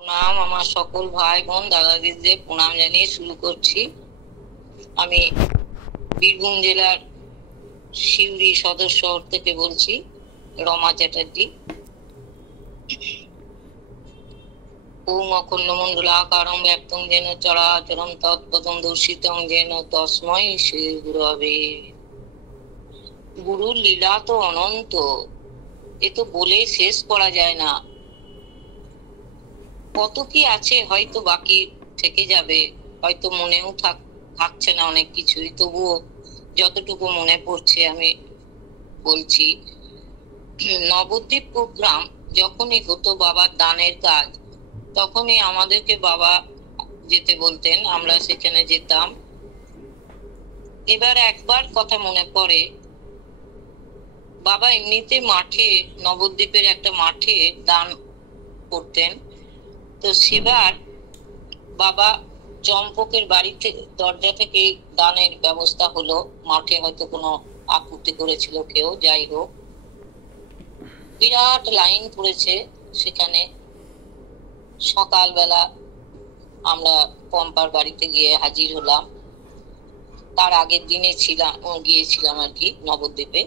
প্রণাম আমার সকল ভাই বোন দাদা দিদিদের প্রণাম জানিয়ে শুরু করছি। আমি বীরভূম জেলার সিউড়ি সদর শহর থেকে বলছি, রমা চ্যাটার্জি। ওম অখণ্ডমণ্ডলাকারং ব্যাপ্তং যেন চরাচরং তৎপদং দর্শিতং যেন তস্মৈ শ্রী গুরবে। গুরুর লীলা তো অনন্ত, এ তো বলে শেষ করা যায় না। কত কি আছে, হয়তো বাকি থেকে যাবে, হয়তো মনেও থাকছে না অনেক কিছুই, তবুও যতটুকু মনে পড়ছে আমি বলছি। নবদ্বীপ প্রোগ্রাম যখনই হতো বাবার দানের কাজ, তখনই আমাদেরকে বাবা যেতে বলতেন, আমরা সেখানে যেতাম। এবার একবার কথা মনে পড়ে, বাবা এমনিতে মাঠে, নবদ্বীপের একটা মাঠে দান করতেন। তো সেবার বাবা চম্পকের বাড়ি থেকে দরজা থেকে দানের ব্যবস্থা হলো। মাঠে হয়তো কোনো আপত্তি করেছিল কেউ, যাই হোক, বিরাট লাইন পড়েছে সেখানে। সকালবেলা আমরা পম্পার বাড়িতে গিয়ে হাজির হলাম। তার আগের দিনে গিয়েছিলাম আর কি নবদ্বীপে।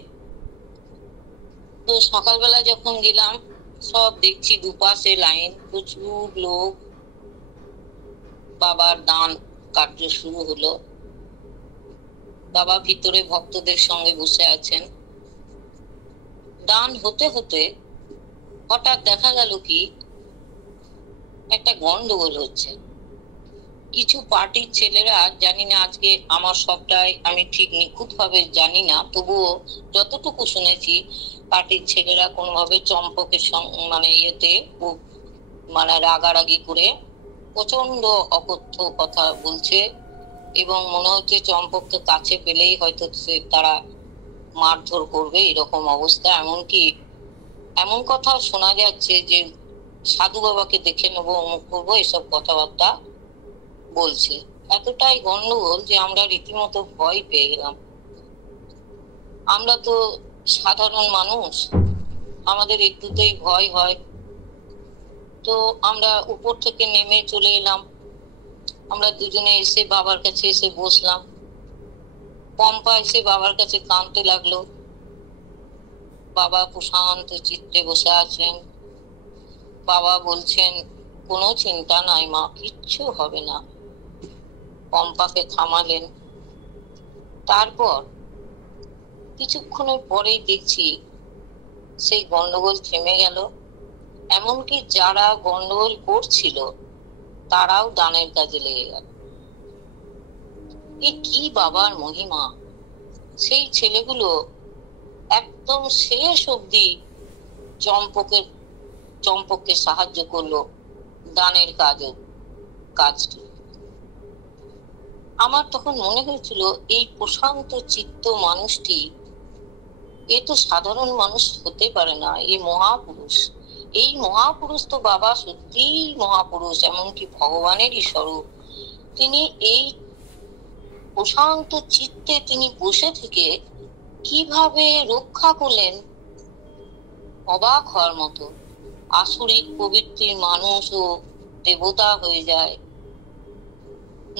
তো সকালবেলা যখন গেলাম, সব দেখছি দুপাশে লাইন, প্রচুর লোক। বাবার দান কার্য শুরু হলো। বাবা ভিতরে ভক্তদের সঙ্গে বসে আছেন। দান হতে হতে হঠাৎ দেখা গেল কি একটা গন্ডগোল হচ্ছে। কিছু পার্টির ছেলেরা, জানি না আজকে আমার সবটাই আমি ঠিক নিখুঁত ভাবে জানি না, তবুও যতটুকু শুনেছি, পার্টির ছেলেরা কোনোভাবে চম্পকের মানে ইয়েতে মানে রাগারাগি করে প্রচন্ড অকথ্য কথা বলছে, এবং মনে হচ্ছে চম্পককে কাছে পেলেই হয়তো তারা মারধর করবে, এরকম অবস্থা। এমনকি এমন কথাও শোনা যাচ্ছে যে সাধু বাবাকে দেখে নেবো, অমুক করবো, এসব কথাবার্তা বলছে। এতটাই গন্ডগোল যে আমরা রীতিমতো ভয় পেয়ে গেলাম। আমরা তো সাধারণ মানুষ, আমাদের একটুতেই ভয় হয়। তো আমরা উপর থেকে নেমে চলে এলাম। আমরা দুজনে এসে বাবার কাছে এসে বসলাম। পম্পা এসে বাবার কাছে কাঁদতে লাগলো। বাবা প্রশান্ত চিত্তে বসে আছেন। বাবা বলছেন, কোনো চিন্তা নাই মা, কিচ্ছু হবে না। পম্পাকে থামালেন। তারপর কিছুক্ষণের পরেই দেখছি সেই গন্ডগোল থেমে গেল। এমনকি যারা গন্ডগোল করছিল তারাও দানের কাজে লেগে গেল। এ কি বাবার মহিমা! সেই ছেলেগুলো একদম শেষ অবধি চম্পককে সাহায্য করলো দানের কাজটি। আমার তখন মনে হয়েছিল, এই প্রশান্ত চিত্ত মানুষটি, এ তো সাধারণ মানুষ হতে পারে না, এই মহাপুরুষ। এই মহাপুরুষ তো বাবা সত্যিই মহাপুরুষ, এমনকি ভগবানেরই স্বরূপ। তিনি এই প্রশান্ত চিত্তে তিনি বসে থেকে কিভাবে রক্ষা করলেন, অবাক হওয়ার মতো। আসুরিক প্রবৃত্তির মানুষও দেবতা হয়ে যায়,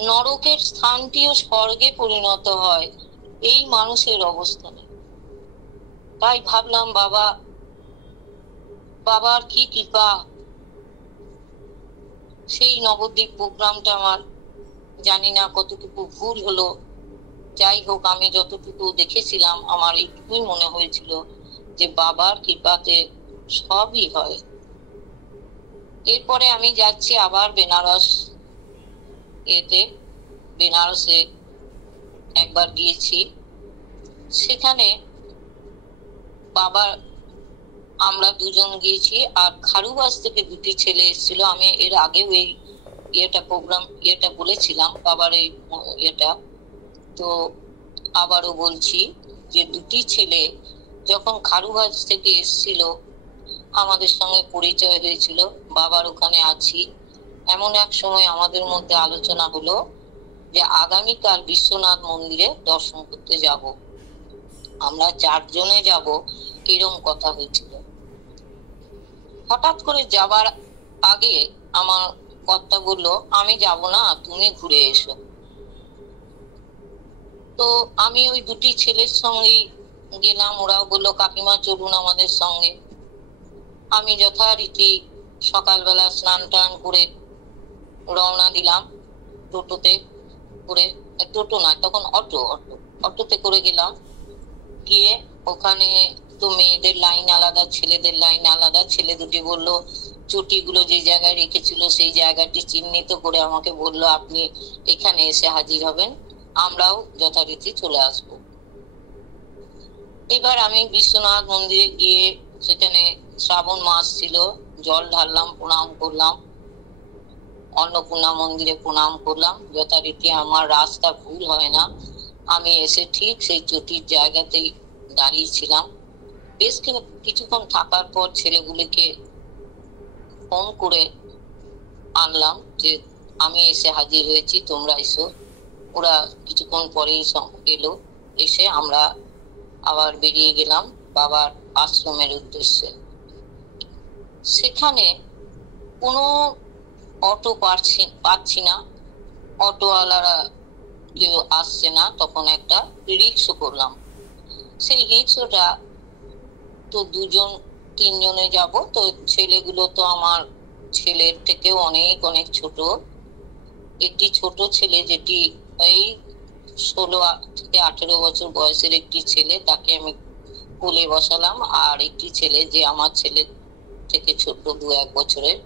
নরকের স্থানটিও স্বর্গে পরিণত হয় এই মানুষের অবস্থানে। তাই ভাবলাম, বাবার কি কৃপা। সেই নবদ্বীপ প্রোগ্রামটা আমার জানি না কতটুকু ভুল হলো, যাই হোক, আমি যতটুকু দেখেছিলাম আমার এইটুকুই মনে হয়েছিল যে বাবার কৃপাতে সবই হয়। এরপরে আমি যাচ্ছি আবার বেনারসে একবার গিয়েছি। সেখানে আমরা দুজন গিয়েছি, আর খারুবাস থেকে দুটি ছেলে এসেছিল। আমি এর আগেও এই ইয়েটা বলেছিলাম, বাবার এই ইয়েটা। তো আবারও বলছি যে দুটি ছেলে যখন খারুবাস থেকে এসেছিল, আমাদের সঙ্গে পরিচয় হয়েছিল, বাবার ওখানে আছি। এমন এক সময় আমাদের মধ্যে আলোচনা হলো যে আগামীকাল বিশ্বনাথ মন্দিরে দর্শন করতে যাব, আমরা 4 জনে যাব, এরকম কথা হয়েছিল। হঠাৎ করে যাবার আগে আমার কর্তা বললো আমি যাব না, তুমি ঘুরে এসো। তো আমি ওই দুটি ছেলের সঙ্গে গেলাম, ওরাও বললো কাকিমা চলুন আমাদের সঙ্গে। আমি যথারীতি সকালবেলা স্নান টান করে রওনা দিলাম টোটোতে করে, টোটো না তখন অটোতে করে গেলাম। গিয়ে ওখানে তো মেয়েদের লাইন আলাদা, ছেলেদের লাইন আলাদা। ছেলে দুটি বললো চটিগুলো যে জায়গায় রেখেছিল সেই জায়গাটি চিহ্নিত করে আমাকে বললো আপনি এখানে এসে হাজির হবেন, আমরাও যথারীতি চলে আসব। এবার আমি বিশ্বনাথ মন্দিরে গিয়ে সেখানে শ্রাবণ মাস ছিল, জল ঢাললাম, প্রণাম করলাম, অন্নপূর্ণা মন্দিরে প্রণাম করলাম। যথারীতি আমার রাস্তা ভুল হয় না, আমি এসে ঠিক সেই চটির জায়গাতেই দাঁড়িয়েছিলাম। বেশ কিছুক্ষণ থাকার পর ছেলেগুলিকে ফোন করে আনলাম যে আমি এসে হাজির হয়েছি, তোমরা এসো। ওরা কিছুক্ষণ পরেই এলো, এসে আমরা আবার বেরিয়ে গেলাম বাবার আশ্রমের উদ্দেশ্যে। সেখানে কোনো অটো পাচ্ছি না, অটোওয়ালারা কেউ আসছে না। তখন একটা রিক্সা করলাম। সেই রিক্সাটা তো 2-3 জনে যাব। তো ছেলেগুলো তো আমার ছেলের থেকেও অনেক অনেক ছোট। একটি ছোট ছেলে যেটি এই 16 থেকে 18 বছর বয়সের একটি ছেলে, তাকে আমি কোলে বসালাম। আর একটি ছেলে যে আমার ছেলে থেকে ছোট 2-1 বছরের,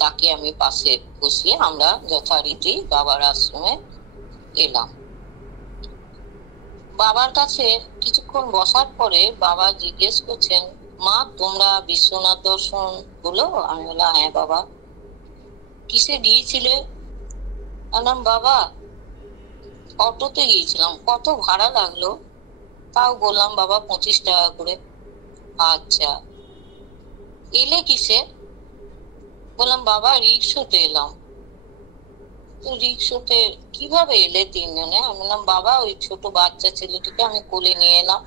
তাকে আমি পাশে বসিয়ে আমরা যথারীতি বাবার আশ্রমে এলাম। বাবার কাছে কিছুক্ষণ বসার পরে বাবা জিজ্ঞেস করছেন, মা তোমরা বিশ্বনাথ দর্শন হলো? আমি বললাম হ্যাঁ বাবা। কিসে গিয়েছিলে? বললাম বাবা অটোতে গিয়েছিলাম। কত ভাড়া লাগলো? তাও বললাম বাবা 25 টাকা করে। আচ্ছা, এলে কিসে? বললাম বাবা রিক্সাতে এলাম। তো রিক্সাতে কিভাবে এলে 3 জনে? আমি বললাম বাবা ওই ছোট বাচ্চা ছেলেটিকে আমি কোলে নিয়ে এলাম।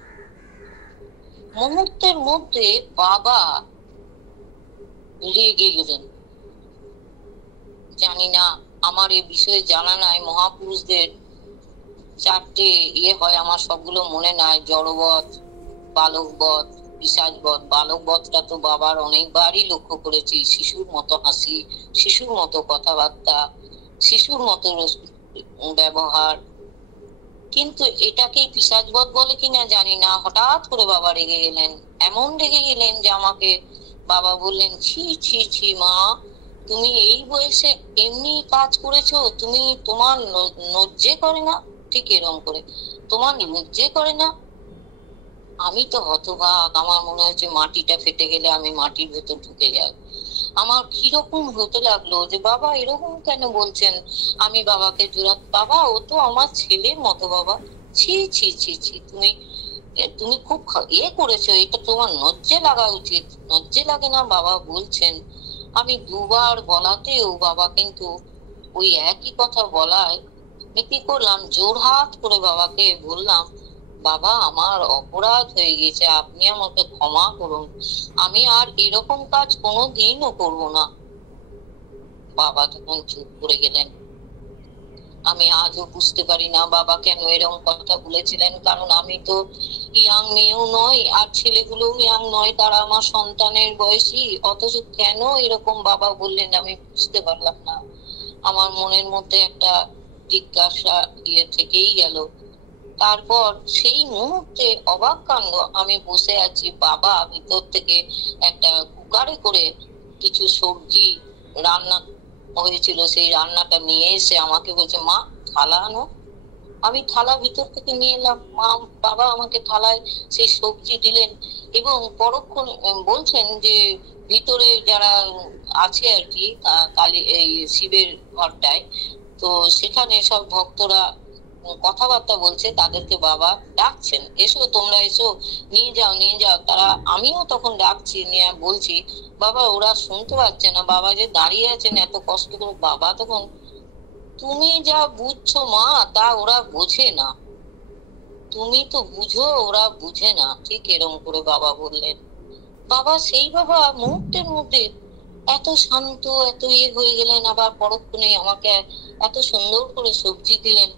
মুহূর্তের মধ্যে বাবা রেগে গেলেন। জানি না, আমার এই বিষয়ে জানা নাই। মহাপুরুষদের 4টে হয়, আমার সবগুলো মনে নাই। জড়বধ, বালকবধ, পিশাচবধ। বালকবধটা তো বাবার অনেকবারই লক্ষ্য করেছি। শিশুর মতো হাসি, শিশুর মতো কথাবার্তা, শিশুর মতো ব্যবহার। কিন্তু এটাকে পিশাচবধ বলে কিনা জানি না। হঠাৎ করে বাবা রেগে গেলেন, এমন রেগে গেলেন যে আমাকে বাবা বললেন, ছি ছি ছি মা, তুমি এই বয়সে এমনি কাজ করেছো? তুমি, তোমার লজ্জে করে না? ঠিক এরকম করে, তোমার লজ্জে করে না? আমি তো হতবাক। আমার মনে হচ্ছে মাটিটা ফেটে গেলে আমি মাটির ভেতর ঢুকে যাই। আমার কিরকম হতে লাগলো যে বাবা এরকম কেন বলছেন। আমি বাবাকে জোরাত, বাবা ও তো আমার ছেলের মতো বাবা। ছি ছি ছি ছি, তুমি তুমি খুব করেছো, এটা তোমার লজ্জে লাগা উচিত। লজ্জে লাগে না বাবা বলছেন। আমি 2বার বলাতেও বাবা কিন্তু ওই একই কথা বলায় আমি কি করলাম, জোরহাত করে বাবাকে বললাম, বাবা আমার অপরাধ হয়ে গেছে, আপনি আমাকে ক্ষমা করুন, আমি আর এরকম কাজ কোনোদিনও করব না। বাবা তখন চুপ করে গেলেন। আমি আজও বুঝতে পারি না বাবা কেন এরকম কথা বলেছিলেন, কারণ আমি তো ইয়াং মেয়েও নয় আর ছেলেগুলোও ইয়াং নয়, তারা আমার সন্তানের বয়সী, অথচ কেন এরকম বাবা বললেন আমি বুঝতে পারলাম না। আমার মনের মধ্যে একটা জিজ্ঞাসা থেকেই গেল। তারপর সেই মুহূর্তে অবাক কাণ্ড, আমি বসে আছি, বাবা ভিতর থেকে একটা কুকারে করে কিছু সবজি রান্না হয়েছিল, সেই রান্নাটা নিয়ে এসে আমাকে বলছে, মা থালা আনো। আমি থালা ভিতর থেকে নিয়ে এলাম। বাবা আমাকে থালায় সেই সবজি দিলেন এবং পরক্ষণ বলছেন যে ভিতরে যারা আছে আর কি কালী এই শিবের ঘরটায়, তো সেখানে সব ভক্তরা কথাবার্তা বলছে, তাদেরকে বাবা ডাকছেন, এসো তোমরা এসো, নিয়ে যাও নিয়ে যাও। তারা, আমিও তখন ডাকছি, নিয়ে বলছি, বাবা ওরা শুনতে পাচ্ছে না, বাবা যে দাঁড়িয়ে আছেন এত কষ্ট করে। বাবা তখন, তুমি যা বুঝছো মা তা ওরা বোঝে না, তুমি তো বুঝো ওরা বুঝে না, ঠিক এরকম করে বাবা বললেন। বাবা সেই বাবা মুহূর্তের মধ্যে এত শান্ত, এত হয়ে গেলেন, আবার পরক্ষণে আমাকে এত সুন্দর করে সবজি দিলেন।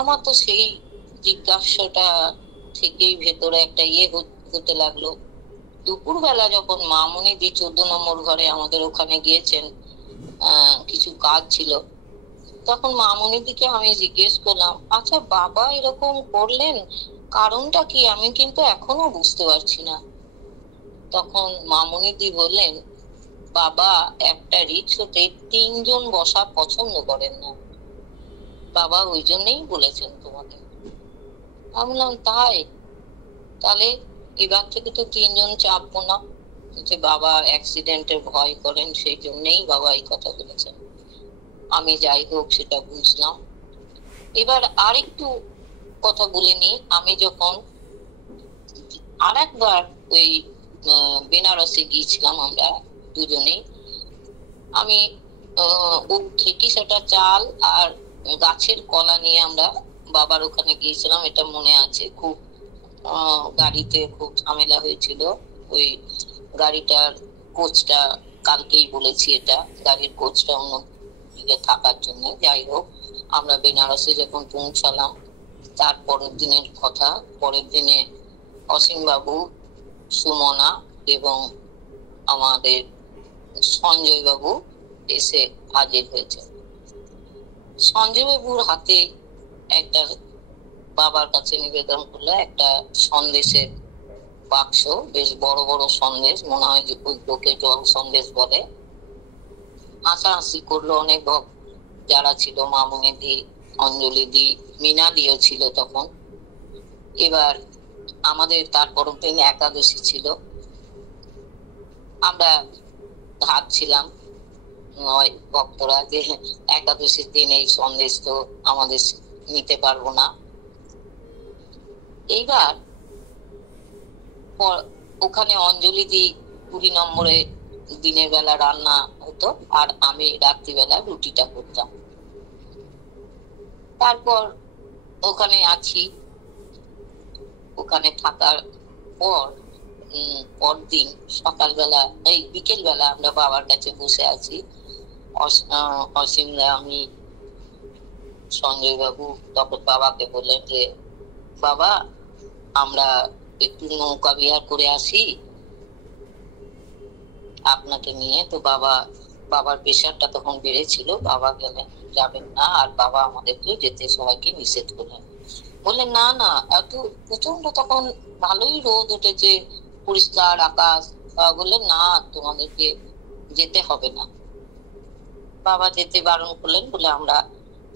আমার তো সেই জিজ্ঞাসাটা থেকেই ভেতরে একটা হতে লাগলো। দুপুরবেলা যখন মামুনি দি 14 নম্বর ঘরে আমাদের ওখানে গিয়েছেন, কিছু কাজ ছিল, তখন মামুনি দিকে আমি জিজ্ঞেস করলাম, আচ্ছা বাবা এরকম করলেন কারণটা কি? আমি কিন্তু এখনো বুঝতে পারছি না। তখন মামুনি দি বললেন, বাবা একটা রিক্সোতে 3 জন বসা পছন্দ করেন না, বাবা ওই জন্যই বলেছেন তোমাকে। আমি বললাম, তাই? তাহলে এবার থেকে তো 3 জন চাপবো না। যে বাবা অ্যাক্সিডেন্টের ভয় করেন, সেই জন্যই বাবা এই কথা বলেছেন। আমি যাই হোক সেটা বুঝলাম। এবার আরেকটু কথা বলে নি। আমি যখন আরেকবার ওই বেনারসে গিয়েছিলাম আমরা দুজনেই, আমি খেটি সেটা চাল আর গাছের কলা নিয়ে আমরা বাবার ওখানে গিয়েছিলাম, এটা মনে আছে। খুব গাড়িতে খুব ঝামেলা হয়েছিল। ওই গাড়িটার কোচটা, কালকেই বলেছি এটা, গাড়ির কোচটা অন্য দিকে থাকার জন্য। যাই হোক, আমরা বেনারসে যখন পৌঁছালাম, তার পরের দিনের কথা, পরের দিনে অসীম বাবু, সুমনা এবং আমাদের সঞ্জয় বাবু এসে হাজির হয়েছে। সঞ্জয় বাবুর হাতে একটা, বাবার কাছে নিবেদন করলো একটা সন্দেশের বাক্স, বেশ বড় বড় সন্দেশ, মনে হয় যে লোকে জল সন্দেশ বলে। হাসাহাসি করলো অনেক যারা ছিল, মামুনি দি, অঞ্জলি দি, মিনা দিও ছিল তখন। এবার আমাদের তারপর দিন একাদশী ছিল, আমরা ভাবছিলাম ভক্তরা যে একাদশীর দিন এই সন্দেশ তো আমাদের নিতে পারবো না। এইবার ওখানে অঞ্জলি দি 20 নম্বরে দিনের বেলা রান্না হতো, আর আমি রাত্রিবেলা রুটিটা করতাম। তারপর ওখানে আছি, ওখানে থাকার পরদিন সকালবেলা, এই বিকেল বেলা আমরা বাবার কাছে বসে আছি। অসীম, আমি, সঞ্জয় বাবু তখন বাবাকে বললেন যে, বাবা আমরা একটু নৌকা বিহার করে আসি আপনাকে নিয়ে। তো বাবার প্রেশারটা তখন বেড়েছিল, বাবা গেলেন, যাবেন না। আর বাবা আমাদেরকে যেতে সবাইকে নিষেধ করলেন, বললেন না না, এত প্রচন্ড তখন ভালোই রোদ উঠেছে, পরিষ্কার আকাশ। বাবা বললেন, না তোমাদেরকে যেতে হবে না। বাবা যেতে বারণ করলেন বলে আমরা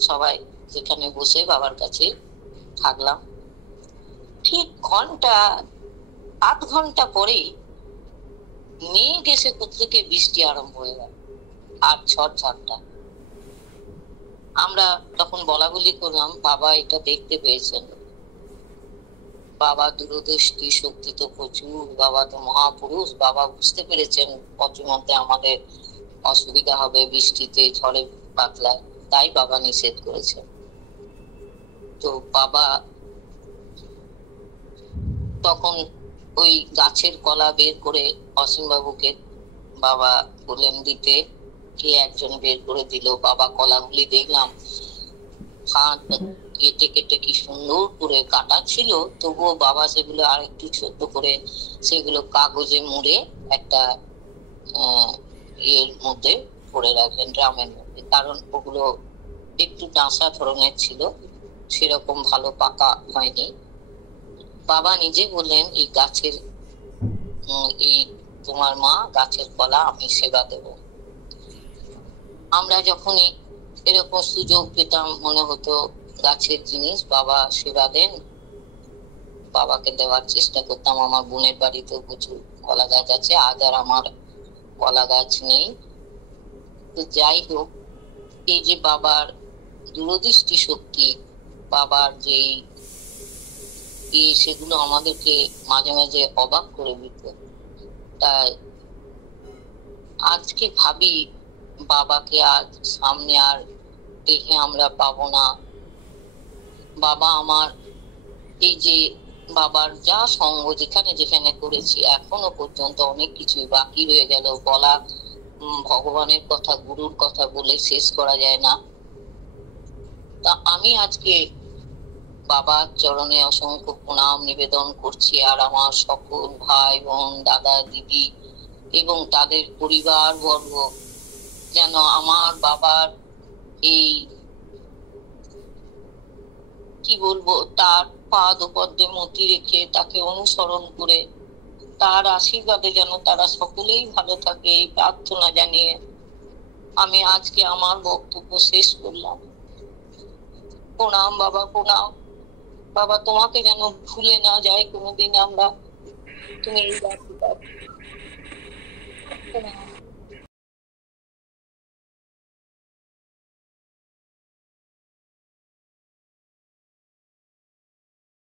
সবাই যেখানে বসে বাবার কাছে থাকলাম। ঠিক আধ ঘন্টা পরে মেঘ এসে কোথেকে বৃষ্টি আরম্ভ হয়ে গেল, আর ঝড়ঝাপটা। আমরা তখন বলা বলি করলাম, বাবা এটা দেখতে পেয়েছেন, বাবা দূরদৃষ্টি শক্তি তো প্রচুর, বাবা তো মহাপুরুষ, বাবা বুঝতে পেরেছেন পথে আমাদের অসুবিধা হবে বৃষ্টিতে, ঝড়ে পাতলায়, তাই বাবা নিষেধ করেছেন। তো বাবা তখন ওই গাছের কলা বের করে অসীম বাবুকে বাবা বললেন দিতে, কে একজন বের করে দিল। বাবা কলাগুলি দেখলাম হাত কেটে কেটে কি সুন্দর করে কাটা ছিল, তবুও বাবা সেগুলো আর একটু ছোট করে সেগুলো কাগজে মুড়ে একটা এর মধ্যে ভরে রাখলেন, ড্রামের মধ্যে। কারণ ওগুলো একটু ডাঁসা ধরনের ছিল, সেরকম ভালো পাকা হয়নি। বাবা নিজে বললেন, এই গাছের, এই তোমার মা গাছের কলা, আমি সেবা দেব। আমরা যখনই এরকম সুযোগ পেতাম, মনে হতো গাছের জিনিস বাবা সেবা দেন, বাবাকে দেওয়ার চেষ্টা করতাম। আমার বোনের বাড়িতে প্রচুর কলা গাছ আছে, আজ আর আমার কলা গাছ নেই। তো যাই হোক, এই যে বাবার দূরদৃষ্টি শক্তি, বাবার যে সেগুলো আমাদেরকে মাঝে মাঝে অবাক করে দিত। তাই আজকে ভাবি, বাবাকে আজ সামনে আর দেখে আমরা পাবো না। বাবা আমার, এই যে বাবার যা সঙ্গ যেখানে যেখানে করেছি, এখনো পর্যন্ত অনেক কিছুই বাকি রয়ে গেল, বলা ভগবানের কথা, গুরুর কথা বলে শেষ করা যায় না। তা আমি আজকে বাবার চরণে অসংখ্য প্রণাম নিবেদন করছি, আর আমার সকল ভাই বোন, দাদা দিদি এবং তাদের পরিবার বর্গ যেন আমার বাবার এই কি বলবো, তার পাদ পদ্মে মতি রেখে তাকে অনুসরণ করে তার আশীর্বাদে যেন তারা সকলেই ভালো থাকে, এই প্রার্থনা জানিয়ে আমি আজকে আমার বক্তব্য শেষ করলাম। প্রণাম বাবা, প্রণাম বাবা, তোমাকে যেন ভুলে না যায় কোনোদিন আমরা, তুমি এই